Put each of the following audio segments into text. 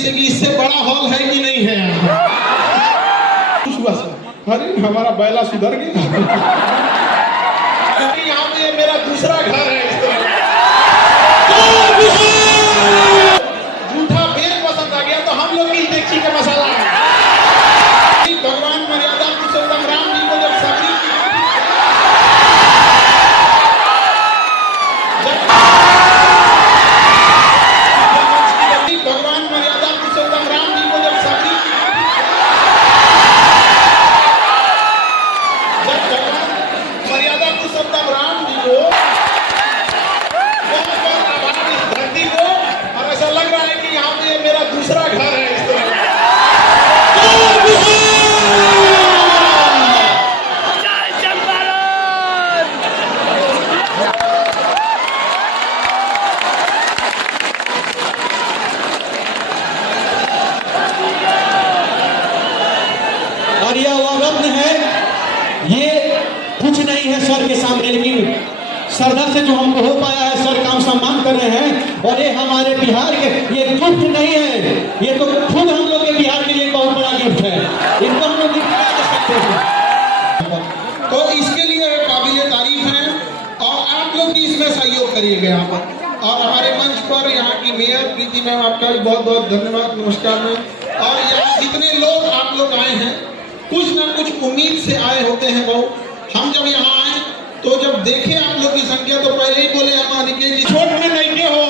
कि इससे बड़ा हॉल है कि नहीं है यहाँ? अरे हमारा बैला सुधर गया। यहाँ पे मेरा दूसरा घर है। इस तरह झूठा बेल पसंद आ गया तो हम लोग की देखी का मसाला है। भगवान मर्यादा पुरुषोत्तम राम जी को जब सबरी भगवान मर्यादा पुरुषोत्तम राम जी को जब सबरी मर्यादा पुरुषोत्तम राम जी को इस धरती को, और ऐसा लग रहा है कि यहाँ पे मेरा दूसरा घर है। इस तरह और यह वह रत्न है, ये कुछ नहीं है सर के सामने, लेकिन श्रद्धा से जो हमको हो पाया है सर का हम सम्मान कर रहे हैं। और ये हमारे बिहार के ये गिफ्ट नहीं है, ये तो खुद हम लोग के बिहार के लिए बहुत बड़ा गिफ्ट है। इनको हम लोग दिखा सकते हैं, तो इसके लिए काबिल तारीफ है और आप लोग भी इसमें सहयोग करिएगा यहाँ पर। और हमारे मंच पर यहाँ की मेयर प्रीति मैम, आपका भी बहुत बहुत धन्यवाद, नमस्कार मैम। और यहाँ जितने लोग आप लोग आए हैं, कुछ ना कुछ उम्मीद से आए होते हैं। बहुत हम जब यहाँ आए तो जब देखे आप लोग की संख्या तो पहले ही बोले हम अनिकेत जी छोट में नहीं के हो।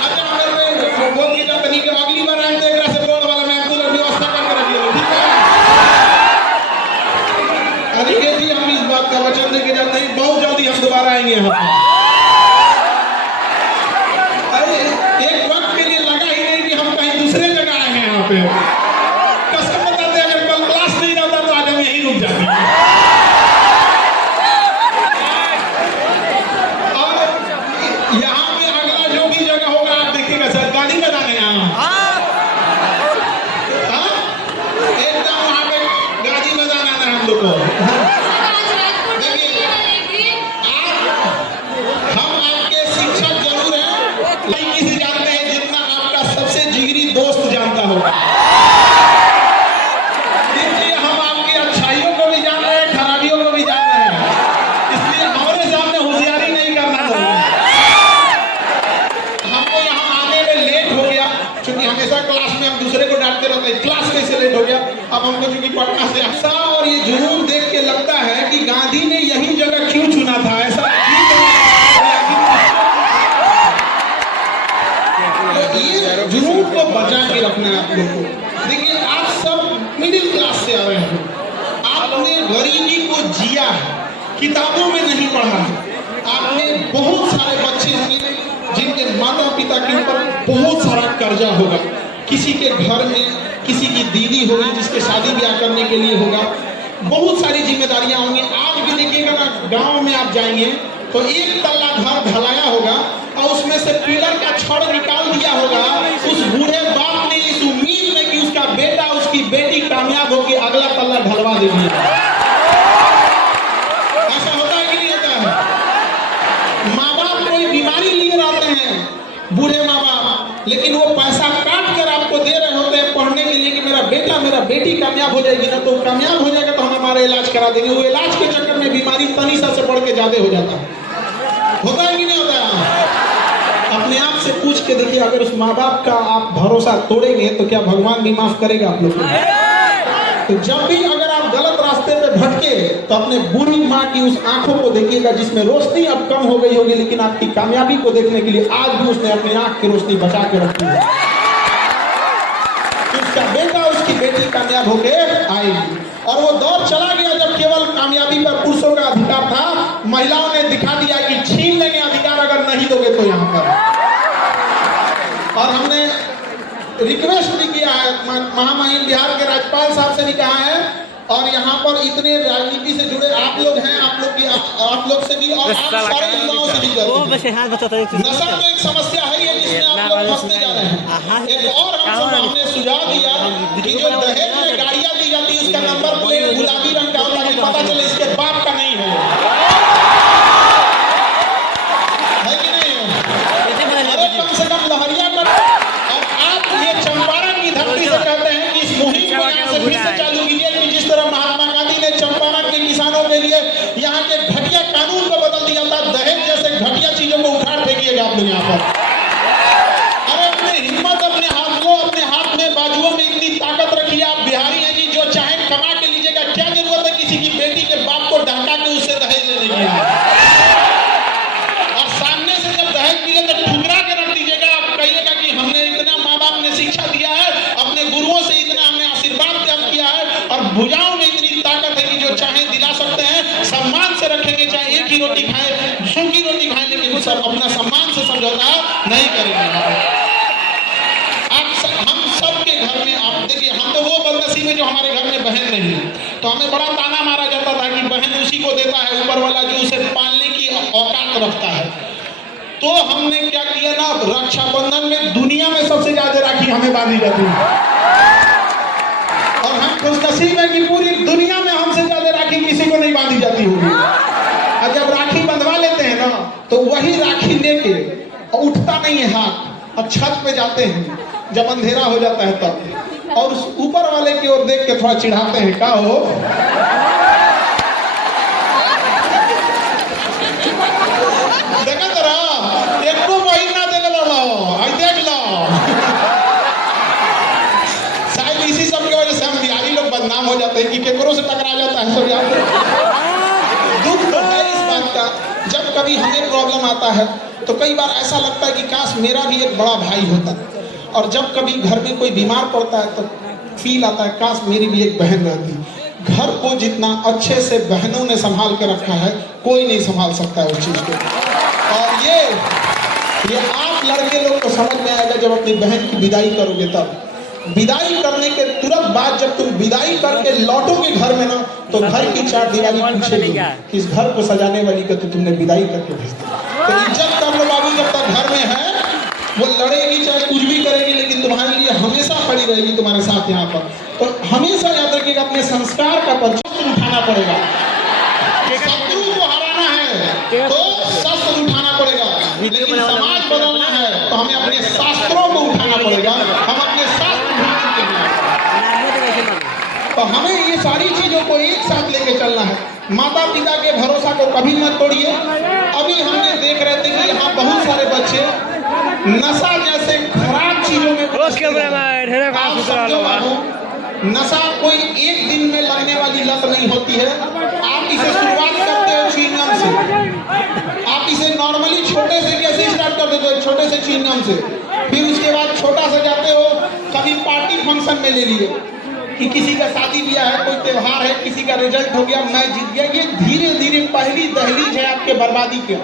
अच्छा अगर मैं बोल के जाता नहीं कि अगली बार आए तो एक से बोर्ड वाला मैं आपको व्यवस्था करके रख लिया, ठीक है अनिकेत जी? हम इस बात का वचन देके जाते हैं, बहुत जल्दी हम दोबारा आएंगे यहाँ पर। अरे एक वक्त के लिए लगा ही नहीं कि हम कहीं दूसरे जगह आए हैं यहाँ पे। कसम बताते हैं अगर कल क्लास नहीं रहता तो आज हम यहीं रुक जाते। और यहाँ पे अगला जो भी जगह होगा आप देखिएगा सर, गाड़ी बजाने यहाँ एकदम वहाँ पे गाड़ी बजाना है हम लोग को। देखिए हम आपके शिक्षक जरूर हैं, लेकिन किसी जानते हैं जितना आपका सबसे जिगरी दोस्त जानता होगा। इसलिए हम आपकी अच्छाइयों को भी जान रहे हैं, खराबियों को भी जान रहे हैं, इसलिए हमारे सामने होशियारी नहीं करना चाहिए। हमको यहाँ आने में लेट हो गया, क्योंकि हमेशा क्लास में हम दूसरे को डांटते रहते हैं, क्लास कैसे लेट हो गया। अब हमको चूंकि पटना से ऐसा, और ये जुनून देख के लगता है कि गांधी ने यही जगह क्यों चुना था। ऐसा जुनून को बचा के रखना है आप लोग को। देखिए आप सब मिडिल क्लास से आ रहे हैं, आपने गरीबी को जिया है, किताबों में नहीं पढ़ा है। आपने बहुत सारे बच्चे होंगे जिनके माता पिता के ऊपर बहुत सारा कर्जा होगा, किसी के घर में किसी की दीदी होगी जिसके शादी ब्याह करने के लिए होगा, बहुत सारी जिम्मेदारियां होंगी। आज भी देखिएगा ना, गांव में आप जाएंगे तो एक तल्ला घर ढलाया होगा और उसमें से पिलर का छड़ निकाल दिया होगा। उस बूढ़े बाप ने इस उम्मीद में कि उसका बेटा उसकी बेटी कामयाब होकर अगला तल्ला ढलवा देगी। ऐसा होता है कि नहीं होता है? माँ बाप कोई बीमारी लिए रहते हैं, बूढ़े माँ बाप, लेकिन वो पैसा काट कर आपको दे रहे होते हैं पढ़ने के लिए कि मेरा बेटा मेरा बेटी कामयाब हो जाएगी ना, तो कामयाब हो जाएगा तो हम हमारा इलाज करा देंगे। वो इलाज के चक्कर में बीमारी तनी सा से बढ़ के ज्यादा हो जाता है। होता है कि नहीं होता है? अपने आप से पूछ के देखिए, अगर उस माँ बाप का आप भरोसा तोड़ेंगे तो क्या भगवान भी माफ करेगा आप लोग को? तो जब भी अगर आप गलत रास्ते पे भटके तो अपने बुरी माँ की उस आंखों को देखिएगा जिसमें रोशनी अब कम हो गई होगी, लेकिन आपकी कामयाबी को देखने के लिए आज भी उसने अपनी आंख की रोशनी बचा के रखी है। उसका बेटा उसकी बेटी कामयाब होके आएगी। और वो दौर चला गया जब केवल कामयाबी पर पुरुषों का अधिकार था, महिलाओं ने दिखा दिया कि छीन लेंगे अधिकार अगर नहीं दोगे तो यहाँ पर। और हमने रिक्वेस्ट भी किया है, महामहिम बिहार के राज्यपाल साहब से भी कहा है, और यहाँ पर इतने राजनीति से जुड़े आप लोग हैं, आप लोग से भी और आप सारे युवाओं से भी नशा तो एक समस्या है जिसमें आप लोग फंसते जा रहे हैं। एक और हमने सुझाव दिया कि जो दहेज में गाड़ियाँ दी जाती है उसका नंबर प्लेट गुलाबी रंग का होता है, पता चले इसके बाप का नहीं है कि नहीं है? नहीं यहाँ पर। अरे अपने हिम्मत, अपने हाथ में बाजुओं में इतनी ताकत रखिए। आप बिहारी हैं जी, जो चाहे कमा के लीजिएगा। क्या जरूरत है किसी की बेटी के बाप को ढका के उससे दहेज लेने की? और सामने से जब दहेज मिले तो ठुकरा के रख दीजिएगा। आप कहिएगा कि हमने इतना माँ बाप ने शिक्षा दिया है, अपने गुरुओं से इतना हमने आशीर्वाद प्राप्त किया है, और भुजाओं में इतनी ताकत है कि जो चाहे दिला सकते हैं। सम्मान से रखेंगे, चाहे एक ही रोटी खाएं, सूखी रोटी खाएं, लेकिन सब अपना सम्मान से समझौता नहीं करेंगे। हम सबके घर में आप देखिए, हम तो वो बदनसीब है जो हमारे घर में बहन नहीं है, तो हमें बड़ा ताना मारा जाता था कि बहन उसी को देता है ऊपर वाला जो उसे पालने की औकात रखता है। तो हमने क्या किया ना, रक्षाबंधन में दुनिया में सबसे ज्यादा राखी हमें बांधी जाती है, और हम खुशनसीब है कि पूरी दुनिया में हमसे ज्यादा राखी किसी को नहीं बांधी जाती होगी। और जब राखी बंधवा लेते हैं ना, तो वही राखी लेके उठता नहीं है हाथ, और छत पे जाते हैं जब अंधेरा हो जाता है तब, और उस ऊपर वाले की ओर देख के थोड़ा चिढ़ाते हैं, का हो देखा जरा एक महीना देख लो, देख लो। शायद इसी सब की वजह से हम बिहारी लोग बदनाम हो जाते हैं कि केकरों से टकरा जाता है सब याद। दुख तो है इस बात का, जब कभी हमें प्रॉब्लम आता है तो कई बार ऐसा लगता है कि काश मेरा भी एक बड़ा भाई होता, और जब कभी घर में कोई बीमार पड़ता है तो फील आता है काश मेरी भी एक बहन रहती। घर को जितना अच्छे से बहनों ने संभाल के रखा है, कोई नहीं संभाल सकता है उस चीज को। और ये आप लड़के लोग को समझ में आएगा जब अपनी बहन की विदाई करोगे तब। विदाई करने के तुरंत बाद जब तुम विदाई करके लौटोगे घर में ना, तो घर की चार दीवारी पूछेगी कि इस घर को सजाने वाली का तो तुमने विदाई करके भेज दिया। तो इज्जत कर लो बाबू, जब तक घर में है वो लड़ेगी चाहे कुछ भी करेगी, लेकिन तुम्हारे लिए हमेशा खड़ी रहेगी तुम्हारे साथ यहाँ पर। तो हमेशा याद रखिएगा, अपने संस्कार का शस्त्र उठाना पड़ेगा। शत्रु को हराना है तो शस्त्र उठाना पड़ेगा, लेकिन समाज बदलना है तो हमें अपने शास्त्रों को उठाना पड़ेगा। हम अपने शास्त्र तो हमें ये सारी चीजों को एक साथ लेके चलना है। माता पिता के भरोसा को कभी मत तोड़िए। अभी हमने देख रहे थे कि यहाँ बहुत सारे बच्चे नशा जैसे खराब चीजों में नशा कोई एक दिन में लगने वाली लत नहीं होती है। आप इसे शुरुआत करते हो च्युइंगम से, आप इसे नॉर्मली छोटे से कैसे स्टार्ट कर देते हो, छोटे से च्युइंगम से, फिर उसके बाद छोटा सा जाते हो, कभी पार्टी फंक्शन में ले लिए कि किसी का शादी ब्याह है, कोई त्योहार है, किसी का रिजल्ट हो गया, मैं जीत गया। ये धीरे धीरे पहली दहलीज है आपके बर्बादी के,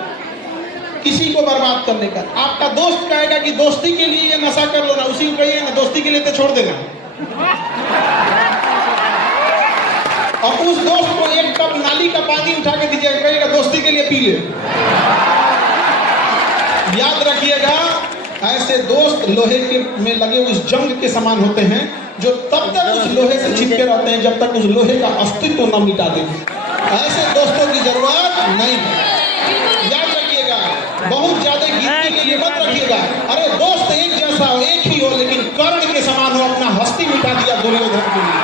किसी को बर्बाद करने का। आपका दोस्त कहेगा कि दोस्ती के लिए ये नशा कर लो ना, उसी को कहिए ना दोस्ती के लिए तो छोड़ देना, और उस दोस्त को एक कप नाली का पानी उठा के दीजिएगा, कहिएगा दोस्ती के लिए पी ले। याद रखिएगा, ऐसे दोस्त लोहे के में लगे उस जंग के समान होते हैं जो तब तक उस लोहे से चिपके रहते हैं जब तक उस लोहे का अस्तित्व न मिटा दे। ऐसे दोस्तों की जरूरत नहीं है। याद रखिएगा, बहुत ज्यादा गिनती के लिए मत रखिएगा। अरे दोस्त एक जैसा हो, एक ही हो, लेकिन कर्ण के समान हो, अपना हस्ती मिटा दिया दुर्योधन के लिए।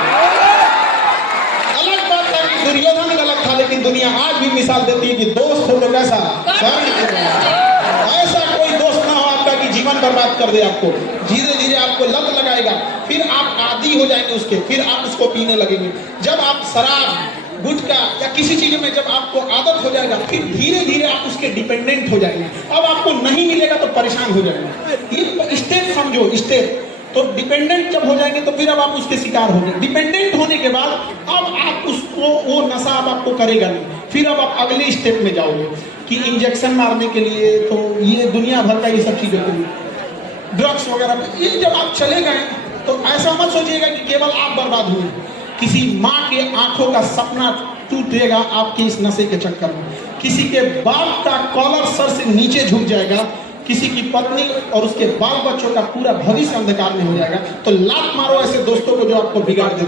अलग बात है कि दुर्योधन गलत था, लेकिन दुनिया आज भी मिसाल देती है कि दोस्त हो तो कैसा कर्ण। ऐसा कोई दोस्त ना हो आपका कि जीवन बर्बाद कर दे आपको, धीरे धीरे आपको लत लगाएगा, फिर आप आदी हो जाएंगे उसके, फिर आप उसको पीने लगेंगे। जब आप शराब, गुटखा या किसी चीज में जब आपको आदत हो जाएगा, फिर धीरे धीरे आप उसके डिपेंडेंट हो जाएंगे। अब आपको नहीं मिलेगा तो परेशान हो जाएंगे। ये स्टेप समझो, स्टेप। तो डिपेंडेंट जब हो जाएंगे तो फिर अब आप उसके शिकार होंगे। डिपेंडेंट होने के बाद अब आप उसको, वो नशा अब आपको करेगा नहीं, फिर अब आप अगले स्टेप में जाओगे कि इंजेक्शन मारने के लिए, तो ये दुनिया भर का ये सब चीजें होंगी, ड्रग्स वगैरह। ये जब आप चले गए तो ऐसा मत सोचिएगा कि केवल आप बर्बाद हुए, किसी माँ के आंखों का सपना टूटेगा आपके इस नशे के चक्कर में, किसी के बाप का कॉलर सर से नीचे झुक जाएगा, किसी की पत्नी और उसके बाल बच्चों का पूरा भविष्य अंधकार में हो जाएगा। तो लात मारो ऐसे दोस्तों को जो आपको बिगाड़ देगा।